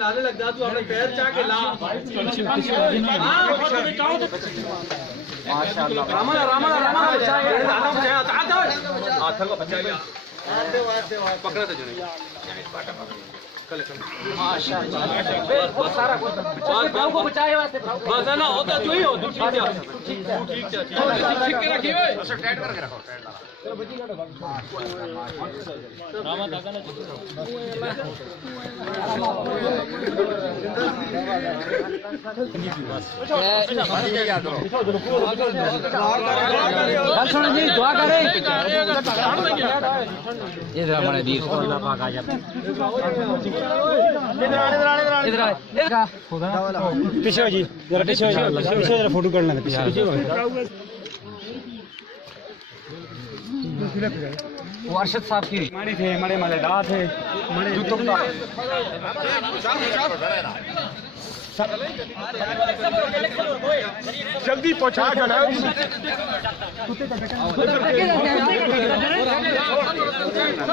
नाले लग जा तू अपने पैर चाह के ला माशाल्लाह रामा रामा रामा आथर को बचा लिया पकड़ा था जने माशाल्लाह बहुत सारा कुछ गांव को बचाए वास्ते बस ना होता जो ही हो ठीक है ठीक के रखिए अच्छा टाइट करके रखो टाइट ला चलो बची काटो रामा दादा ने जी दुआ करें ये हमारे वीर को अल्लाह पाक आ जाता इधर पीछे जी जरा पीछे जरा फोटो करना है पीछे वो अरशद साहब की माड़ी थे मड़े मलेदार थे मड़े जल्दी पहुंचा